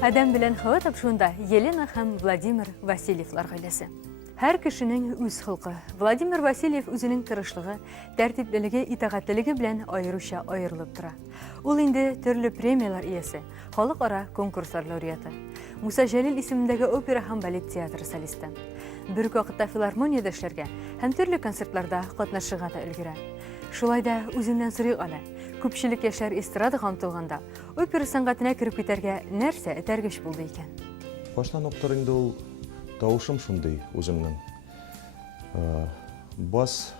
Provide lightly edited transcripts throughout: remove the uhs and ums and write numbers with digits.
Адам белән хыва тапшуында Елена һәм Владимир Васильевлар гаиләсе. Һәр кешенең үз холкы. Владимир Васильев үзенең тырышлыгы, тәртиплелеге, итагатьлеге белән аеруча аерылып тора. Ул инде төрле премиялар иясе, халыкара конкурслар лауреаты. Муса Җәлил исемендәге опера һәм балет театры солисты. Бер үк вакытта филармониядә эшләргә һәм төрле концертларда катнашырга да өлгерә. Шулай да үзеннән сорый ала. Күпчелек яшәр эстрадага омтылганда, опера сәнгатенә кереп китәргә нәрсә этәргеч булды икән? Баштан ук инде ул тавышым шундый үземнең. Бас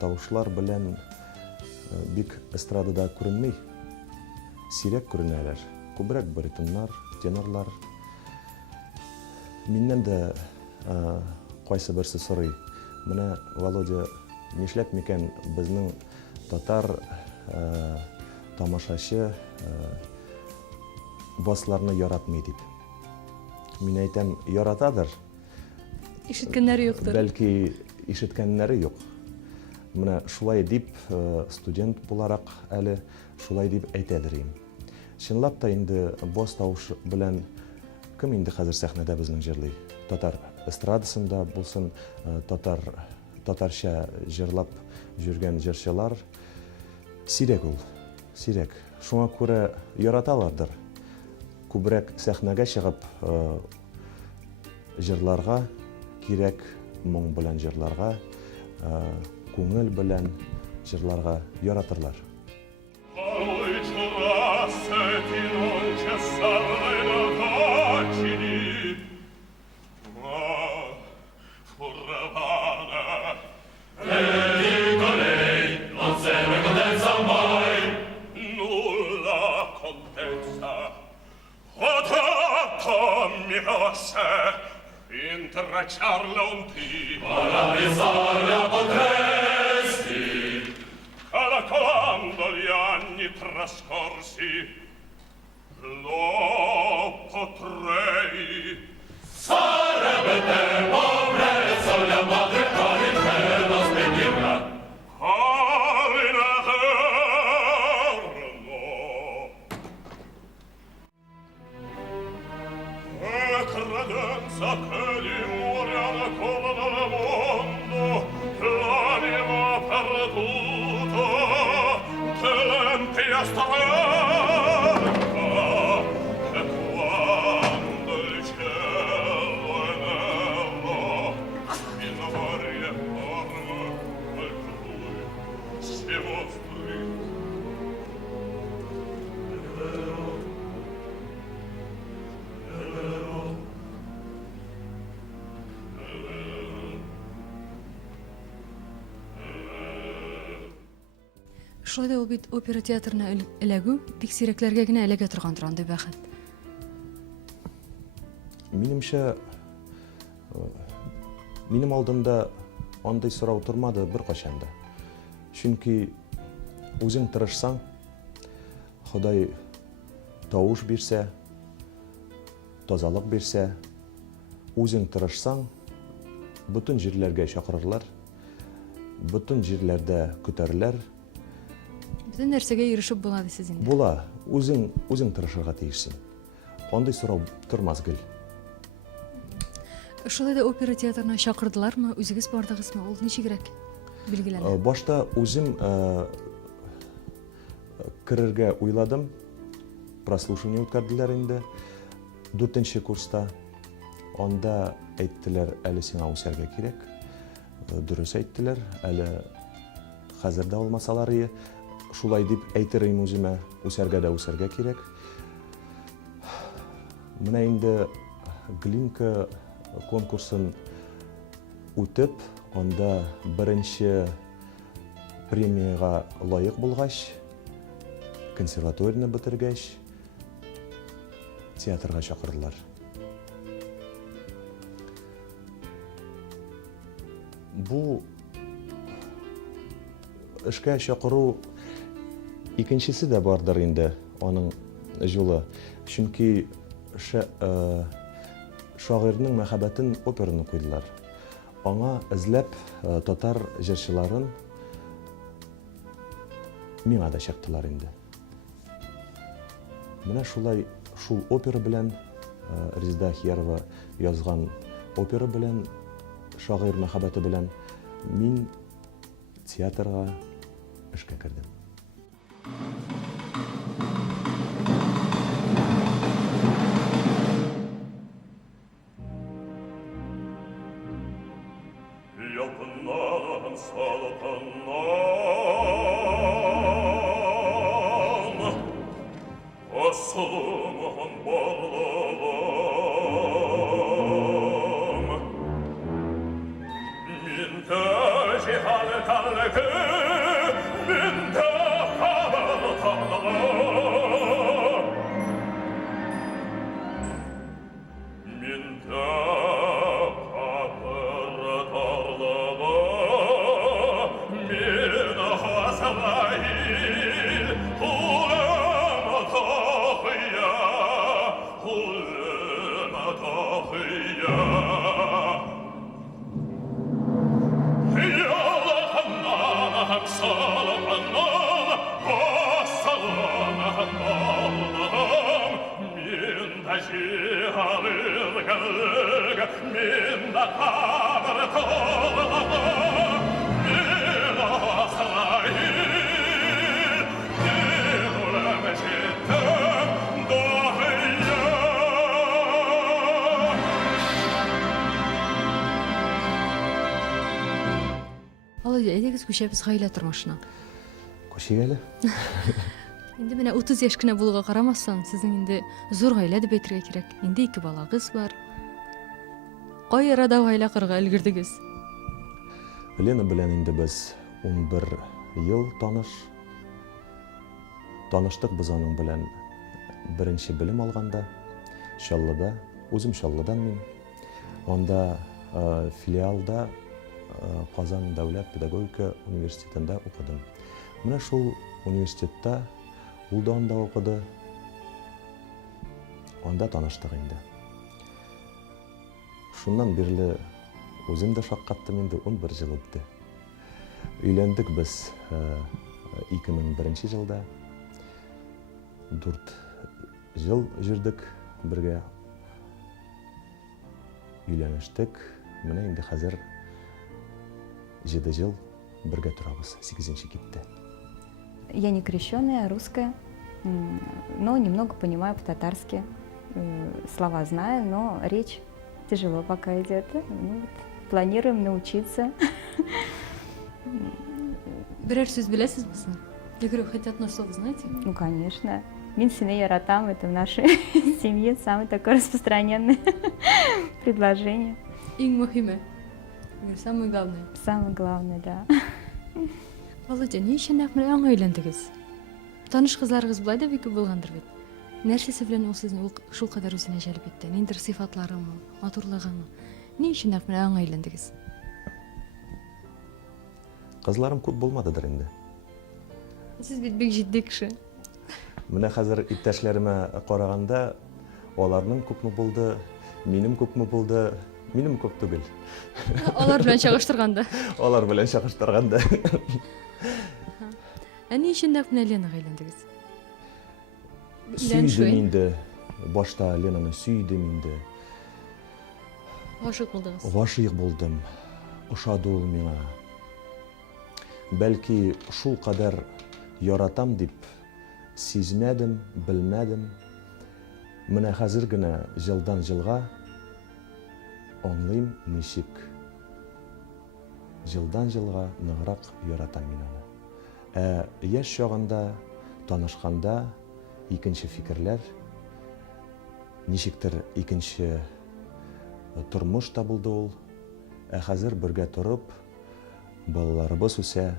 тавышлар белән бик эстрадада күренми. Сирәк күренәләр. Күбрәк баритоннар, тенорлар. Миннән дә кайсы берсе сорый. Менә Володя, нишләп микән безнең татар тамашачы басларны яратмый дип. Мин әйтәм, яратадыр. Ишеткәннәре юктыр. Бәлки ишеткәннәре юк. Менә шулай дип студент буларак әле шулай дип әйтәдер идем. Чынлап та инде бас тавыш белән кем инде хәзер сәхнәдә безнең җырлый? Татар эстрадасында булсын, татарча җырлап жүргән җырчылар сирәк ул, сирәк. Шуңа күрә яраталардыр. Күбрәк сәхнәгә чыгып җырларга кирәк, моң белән җырларга, күңел белән җырларга яратырлар. Intracciarla un tipo alla risarla potresti calcolando gli anni trascorsi lo potrei sarebbe tempo presso la madre con il pelo spedirla con in eterno e credenza che Шулай да ул бит опера театрына эләгү бик сирәкләргә генә эләгә торгандыр андый бәхет. Минемчә, минем алдымда андый сорау тормады бер качанда. Чөнки үзең тырышсаң, Ходай тавыш бирсә, тазалык бирсә, үзең тырышсаң, бөтен җирләргә чакырырлар, бөтен җирләрдә көтәрләр. Бөтен нәрсәгә ирешеп була дисез инде. Була, үзең тырышырга тиешсең. Андый сорау тормас гел. Шулай да опера театрына чакырдылармы, үзегез бардыгызмы? Ул ничегрәк билгеләнә? Башта үзем керергә уйладым. Прослушивание үткәрделәр инде 4нче курста. Анда әйттеләр, әле сиңа үсәргә кирәк. Дөрес әйттеләр, әле хәзердә булмасалар, шулай дип әйтер идем үземә, үсәргә кирәк. Менә инде Глинка конкурсын үтеп, анда беренче премияга лаек булгач, консерваторияны бетергәч, театрга чакырдылар. Бу эшкә чакыру икенчесе дә бардыр инде аның җулы. Чөнки шагыйрьнең мәхәббәтен операны куйдылар. Аңа эзләп татар җырчыларын миңа да чыктылар инде. Менә шулай шул опера белән Резида Ахиярова язган опера белән, шагыйрь мәхәббәте белән мин театрга эшкә кердем. Ялпыннан салқыннан асылымын барлығым Минді жихалы талығы Минді қабыл талығы Минді Алайда, әйдәгез күчәбез гаилә тормышына. Күчик әле. Инде менә 30 яшь кенә булуга карамастан, сезнең инде зур гаилә дип әйтергә кирәк. Инде 2 балагыз бар. Кай арада гаилә корырга өлгердегез? Лена белән инде без 11 ел таныштык без аның белән беренче белем алганда, Чаллыда, үзем Чаллыдан мин. Анда филиалда Казан дәүләт педагогика университетында укыдым. Менә шул университетта ул да анда укыды. Анда таныштык инде. Шуннан бирле үзем дә шаккаттым инде 11 ел үтте. Өйләндек без 2001 елда. 4 ел жүрдек бергә. Өйләнештек. Менә инде хәзер 7 жыл бергә торабыз, 8-нче китте. Я не крещеная, русская, но немного понимаю по-татарски. Слова знаю, но речь тяжело пока идет. Ну, планируем научиться. Берәр сүз беләсез безне? Егор, хотя одно слово знаете? Ну, конечно. Мин сине яратам, это в нашей семье самое такое распространенное предложение. Иң мөһиме. Самое главное. Самое главное, да. Володя, ни өчен нәкъ аңа өйләндегез? Таныш кызларыгыз булай да бик күп булгандыр бит. Нәрсәсе белән ул сезне шул кадәр үзенә җәлеп итте? Ниндер сыйфатларымы, матурлыгымы? Ни өчен нәкъ аңа өйләндегез? Кызларым күп булмадыдыр инде. Сез бит бик җитди кеше. Менә хәзер иптәшләремә караганда, аларның күпме булды, минем күпме булды, минем күп түгел. Алар белән чагыштырганда. Алар белән чагыштырганда. Ни өчен нәкъ Ленага өйләндегез? Сөйдем инде. Башта Ленаны сөйдем инде. Гашык булдыгыз. Гашык булдым. Ошады ул миңа. Бәлки шул кадәр яратам дип сизмәдем, белмәдем. Менә хәзер генә җылдан җылга аңлыйм, ничек җылдан җылга ныграк яратам мин аны. Яшь чагында, танышканда икенче фикерләр, ничектер икенче тормыш та булды ул. Хәзер бергә торып, балаларыбыз үсә,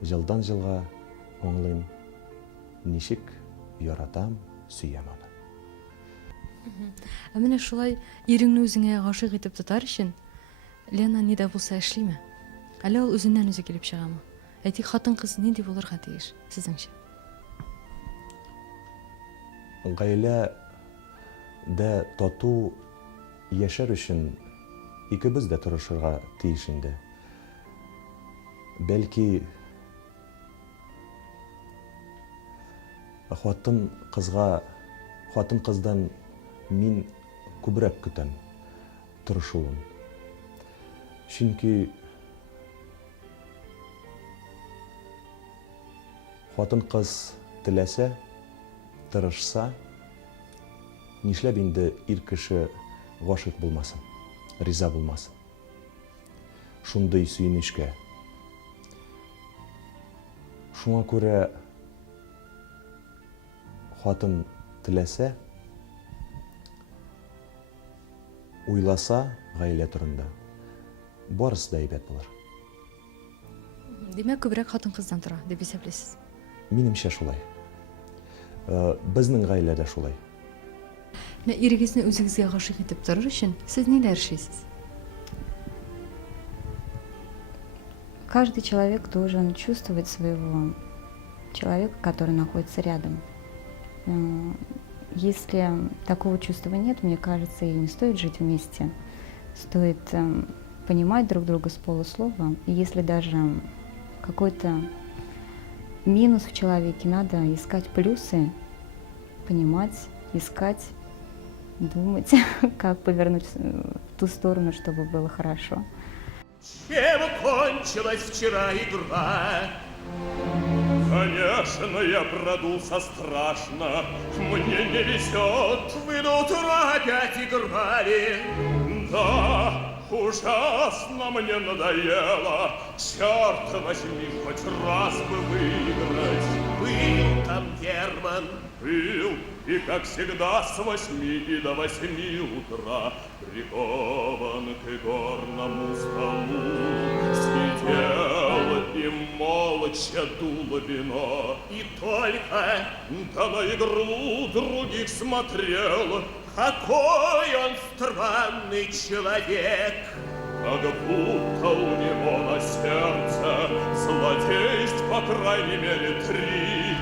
җылдан җылга аңлыйм, ничек яратам, сөям аны. Менә шулай иреңне үзеңә гашык итеп тотар өчен Лена ни дә булса эшлиме? Әле ул үзеннән үзе килеп чыгамы? Әйтик, хатын-кыз нинди булырга тиеш сезнеңчә? Гаиләдә тату яшәр өчен икебез дә тырышырга тиеш инде. Бәлки хатын-кыздан мин күбрәк көтәм тырышуын. Чөнки хатын-кыз теләсә, тырышса, нишләп инде ир кеше гашык булмасын, риза булмасын. Шундый сөенечкә. Шуңа күрә хатын теләсә, уйласа гаилә турында, барысы да әйбәт булыр. Демәк, күбрәк хатын-кыздан тора дип исәпләйсез. Минемчә шулай. Безнең гаиләдә шулай. Менә ирегезне үзегезгә гашык итеп торыр өчен сез ниләр эшлисез? Каждый человек должен чувствовать своего человека, который находится рядом. Если такого чувства нет, мне кажется, и не стоит жить вместе. Стоит понимать друг друга с полуслова. И если даже какой-то минус в человеке, надо искать плюсы, понимать, искать, думать, как повернуть в ту сторону, чтобы было хорошо. Чем кончилась вчера игра? Конечно, я продулся страшно, мне не везет. Вы до утра опять играли. Да, ужасно мне надоело. Черт возьми, хоть раз бы выиграть. Был там Герман. Был, и как всегда с 8 и до 8 утра прикован к игорному столу. Сидел и молча дул вино. И только да на игру других смотрел. Какой он странный человек! Как будто у него на сердце злодейств, по крайней мере, 3.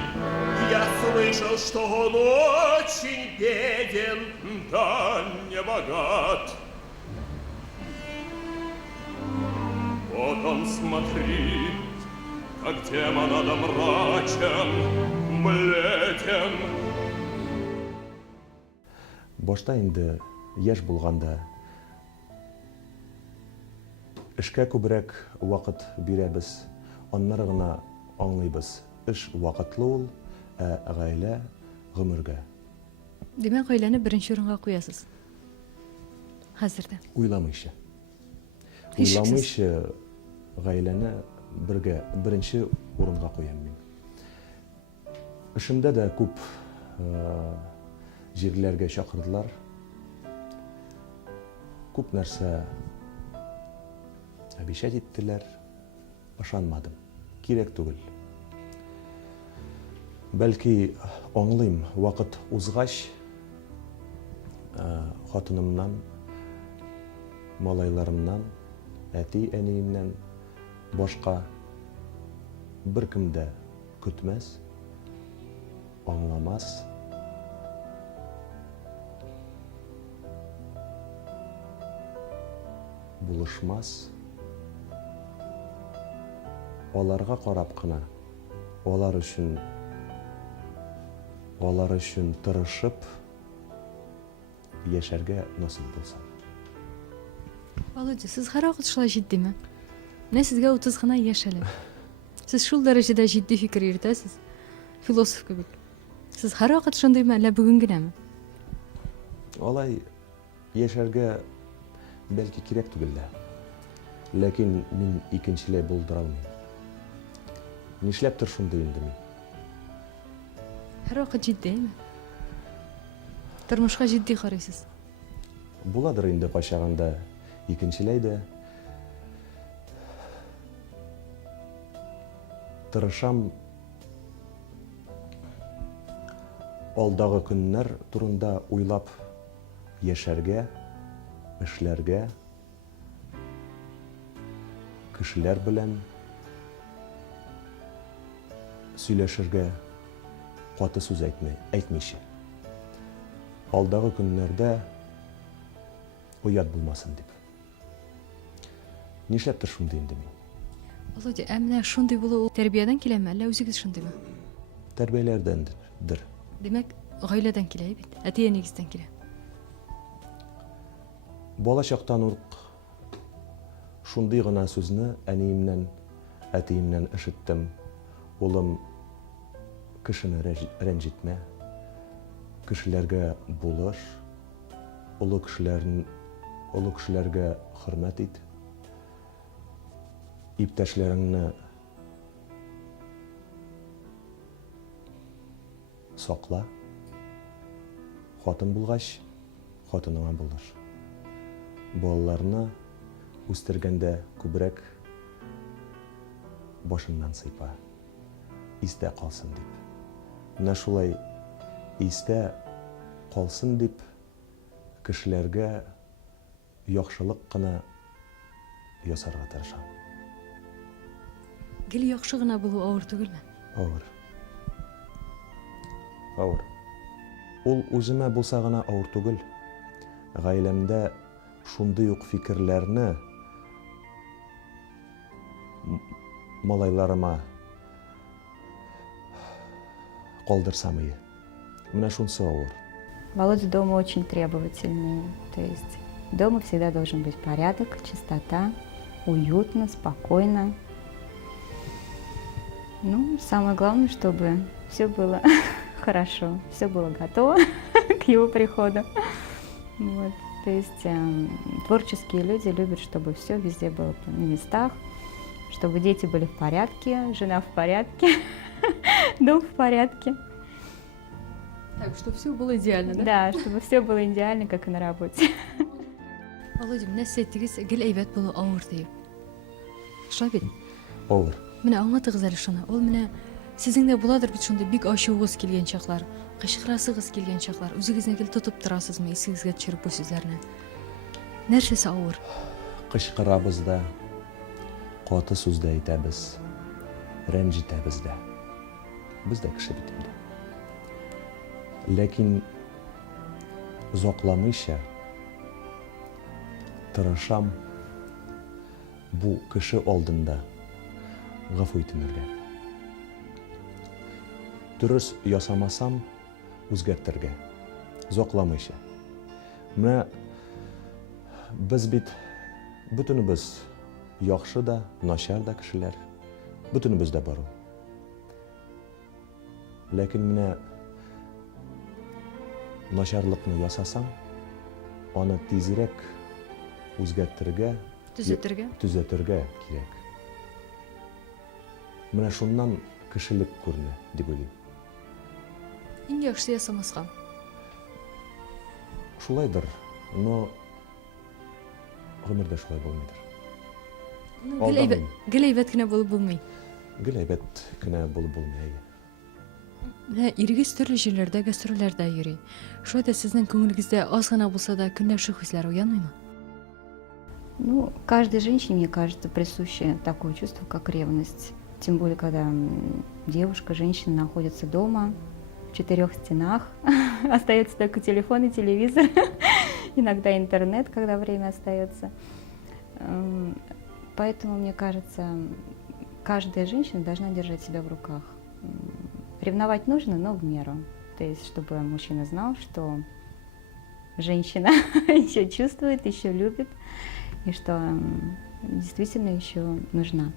Я слышал, что он очень беден, да не богат. Вот он, смотри, как демон мрачен, бледен. Башта инде яшь булганда эшкә күбрәк вакыт бирәбез, аннары гына аңлыйбыз. Эш вакытлы ул, гаилә гомергә. Демәк, гаиләне беренче урынга куясыз. Хәзердә. Уйламыйча. Һичшиксез. Уйламыйча гаиләне беренче урынга куям мин. Эшемдә дә күп җирләргә чакырдылар. Күп нәрсә обещать иттеләр. Ышанмадым. Кирәк түгел. Бәлки аңлыйм, вакыт узгач, хатынымнан, малайларымнан, әти-әниемнән башка беркем дә көтмәс, аңламас. Булышмас. Аларга карап кына, алар өчен тырышып яшәргә насыйп булса. Володя, сез һәр вакыт шулай җитдиме? Менә сезгә 30 гына яшь әле. Сез шул дәрәҗәдә җитди фикер йөртәсез. Философ кебек. Сез һәр вакыт шундыймы, әллә бүген генәме? Алай яшәргә бәлки кирәк түгел дә. Ләкин мин икенчеләй булдыра алмыйм. Нишләптер шундый инде мин. Һәр вакыт җитдиме? Тормышка җитди карыйсыз. Буладыр инде кайчагында икенчеләй дә. Тырышам алдагы көннәр турында уйлап яшәргә, эшләргә, кешеләр белән сөйләшергә, каты сүз әйтмичә. Алдагы көннәрдә уят булмасын дип. Нишләптер шундый инде мин. Володя, менә шундый булу ул тәрбиядән киләме, әллә үзегез шундыймы? Тәрбияләрдәндер. Демәк, гаиләдән килә бит. Әти-әнигездән килә. Бала чактан ук шундый гына сүзне әниемнән, әтиемнән ишеттем. Улым, кешене рәнҗетмә, кешеләргә булыш, олы кешеләргә хөрмәт ит, иптәшләреңне сакла, хатын булгач, хатыныңа булыш. Балаларны үстергәндә күбрәк башыннан сыйпа, истә калсын дип. Менә шулай истә калсын дип, кешеләргә яхшылык кына ясарга тырышам. Гел яхшы гына булу авыр түгелме? Авыр. Авыр. Ул үземә булса гына авыр түгел. Гаиләмдә шундый ук фикерләрне малайларыма калдырсам ие. Менә шунсы авыр. Володя дома очень требовательный. То есть дома всегда должен быть порядок, чистота, уютно, спокойно. Ну, самое главное, чтобы все было хорошо, все было готово к его приходу. Вот. То есть творческие люди любят, чтобы все везде было на местах, чтобы дети были в порядке, жена в порядке, дом в порядке. Так, чтобы все было идеально, да? Да, чтобы все было идеально, как и на работе. Володя, менә сәйттегез гел әйбәт булу авыр дип. Шулай бит? Авыр. Менә аңлатыгыз әле шуны. Ул менә сезнең дә буладыр бит шунда бик ачуыгыз килгән чаклар, кычкырасыгыз килгән чаклар. Үзегезне гел тотып торасызмы, исегезгә төшереп бу сүзләрне? Нәрсәсе авыр? Кычкырабыз да, каты сүз дә әйтәбез, рәнҗетәбез дә. Без дә кеше бит инде. Ләкин озакламыйча тырышам бу кеше алдында гафу итенергә. Дөрес ясамасам үзгәртергә. Озакламыйча. Менә без бит бөтенебез яхшы да, начар да кешеләр. Бөтенебез дә бар ул. Ләкин менә начарлыкны ясасаң, аны тизрәк үзгәртергә, төзәтергә кирәк. Менә шуннан кешелек күренә дип уйлыйм. Иң яхшы ясамаска. Шулайдыр, но гомердә шулай булмыйдыр. Гел әйбәт кенә булып булмый. Гел әйбәт кенә булып булмый. Менә ирегез төрле җирләрдә, гастрольләрдә йөри. Шулай да сезнең күңелегездә аз гына булса да көнләшү хисләре уянмыймы? Ну, каждой женщине, мне кажется, присуще такое чувство, как ревность. Тем более, когда девушка, женщина находится дома, в 4 стенах, остается только телефон и телевизор, иногда интернет, когда время остается. Поэтому, мне кажется, каждая женщина должна держать себя в руках. Ревновать нужно, но в меру. То есть, чтобы мужчина знал, что женщина еще чувствует, еще любит, и что действительно еще нужна.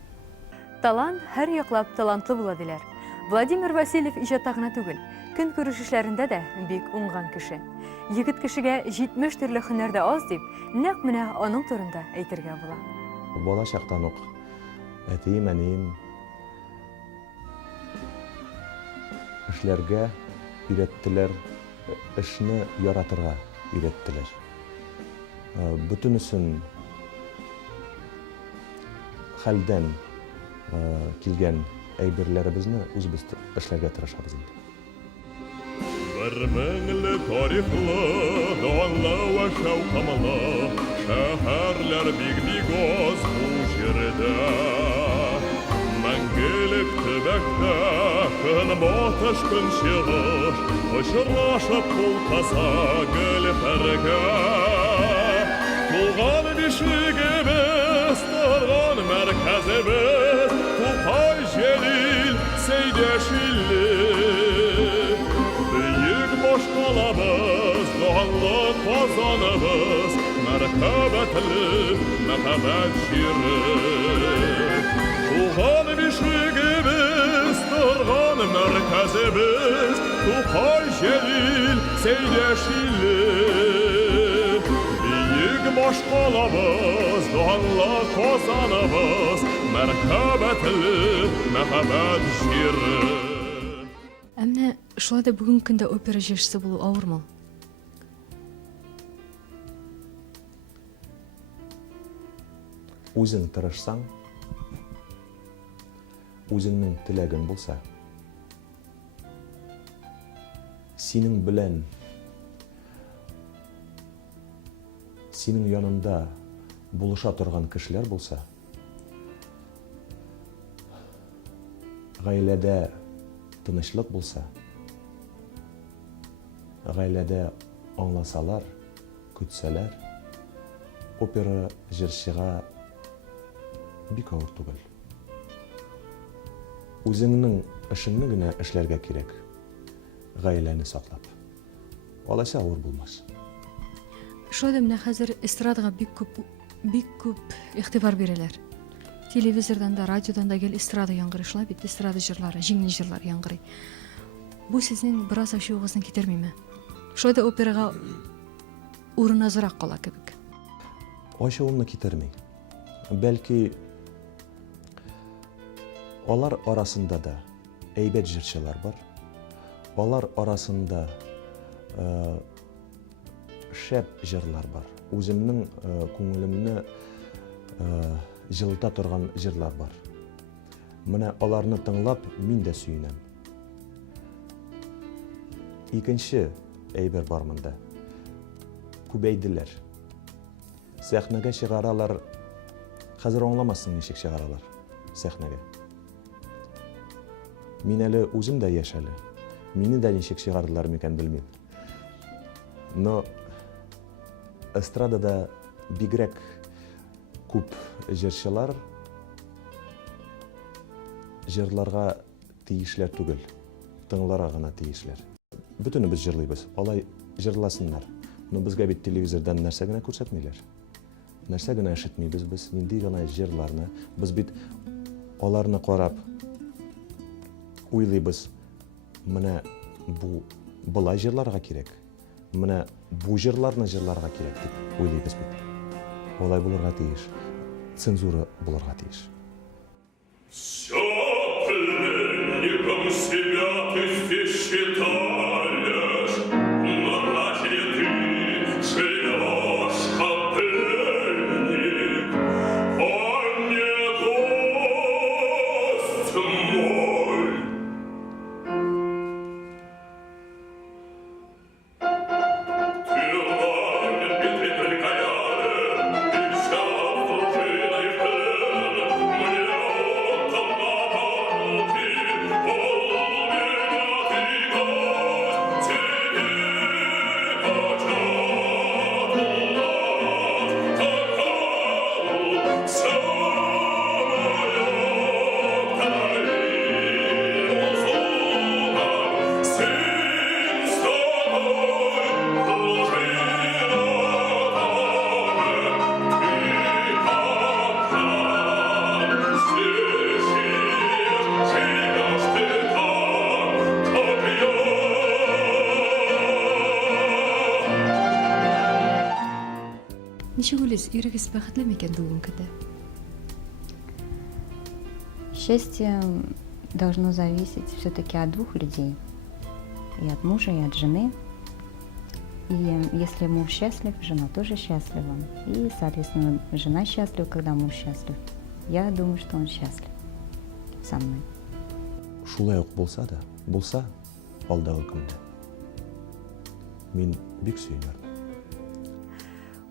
Талант һәр яклап талантлы була диләр. Владимир Васильев иҗатагына түгел, көн күрешешләрендә дә бик уңган кеше. Егет кешегә 70 төрле һөнәрдә аз дип, нәкъ менә аның турында әйтергә була. Бала чактан ук әтием, әнием эшләргә өйрәттеләр, эшне яратырга өйрәттеләр. Бөтенесен хәлдән килгән әйберләребезне үзебез эшләргә тырышабыз инде. Бер меңле тарихлы, данлы ва шәүкамлы шәһәрләр бик аз бу җирдә. Мәңгелек төбәктә көн батыш, көн чыгыш, очрашып култаса гөлфәргә. Туган бишегебез, торган мәркәзебез, Тукай җәлил Сәйдәшилле. Бөек башкалабыз, данлы Казаныбыз, merhametli merhamet şiiri. Tuğan bişigimiz, turgan merkezimiz, Tuğay jelil, seyleşili. Büyük başkalamız, doğanla kozanımız, merhametli merhamet şiiri. Әмне шулай да бүгінгі күнде опера җырчысы булу авырмы? Үзең тырышсаң, үзеңнең теләгең булса, синең белән, синең янында булыша торган кешеләр булса, гаиләдә тынычлык булса, гаиләдә аңласалар, көтсәләр, опера җырчыга бик авыр түгел. Үзеңнең эшеңне генә эшләргә кирәк, гаиләне саклап. Алайса авыр булмас. Шулай да менә хәзер эстрадага бик күп игътибар бирәләр. Телевизордан да, радиодан да гел эстрада яңгырышлар бит, эстрада җырлары, җиңел җырлар яңгырый. Бу сезнең бераз ачуыгызны китермиме? Шулай да операга урын азрак кала кебек. Ачуымны китерми. Бәлки алар арасында да әйбәт җырчылар бар. Алар арасында шәп җырлар бар. Үземнең күңелемне җылыта торган җырлар бар. Менә аларны тыңлап мин дә сөенәм. Икенче әйбер бар монда. Күбәйделәр. Сәхнәгә чыгаралар. Хәзер аңламассың ничек чыгаралар сәхнәгә. Мин әле үзем дә яшь әле. Мине дә ничек чыгардылар микән белмим. Но эстрадада бигрәк күп җырчылар җырларга тиешләр түгел, тыңларга гына тиешләр. Бөтенебез җырлыйбыз, алай җырласыннар. Но безгә бит телевизордан нәрсә генә күрсәтмиләр. Нәрсә генә ишетмибез без, нинди гына җырларны. Без бит аларны карап уйлыйбыз. Менә бу былай җырларга кирәк. Менә бу җырларны җырларга кирәк дип уйлыйбыз бит. Алай булырга тиеш. Цензура булырга тиеш. Всё пленником себя ты здесь считаешь, но разве ты живешь как пленник, а не гость мой? Ты ранен, битый прикаянен, и вся дружина и плен, мне отдан на поруки, полумегатый гость, тебе почату над такану, вся моя Украина зуна, сын с тобой, дружина тоже, ты как там здесь живешь ты там, как я. Ничек уйлыйсыз, ирегез бәхетле микән бүген көндә? Счастье должно зависеть все-таки от двух людей. И от мужа, и от жены. И если муж счастлив, жена тоже счастлива. И, соответственно, жена счастлива, когда муж счастлив. Я думаю, что он счастлив со мной. Шулай ук булса да, булса алдагы көндә. Мин бик сөенәм.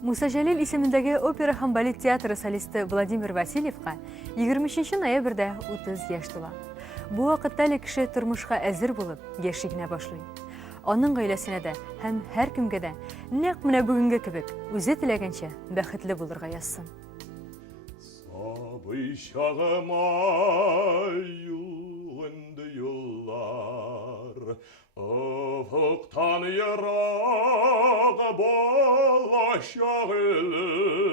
Муса Җәлил исемендәге опера һәм балет театры солисты Владимир Васильевка 23 ноябрьдә 30 яшь тула. Бу вакытта әле кеше тормышка әзер булып, яши-генә башлый. Аның гаиләсенә дә һәм һәр кемгә дә нәкъ менә бүгенге кебек үзе теләгәнчә бәхетле булырга язсын. Сабый чагыма юлынды юллар, офуктан ерак бала yaşarlı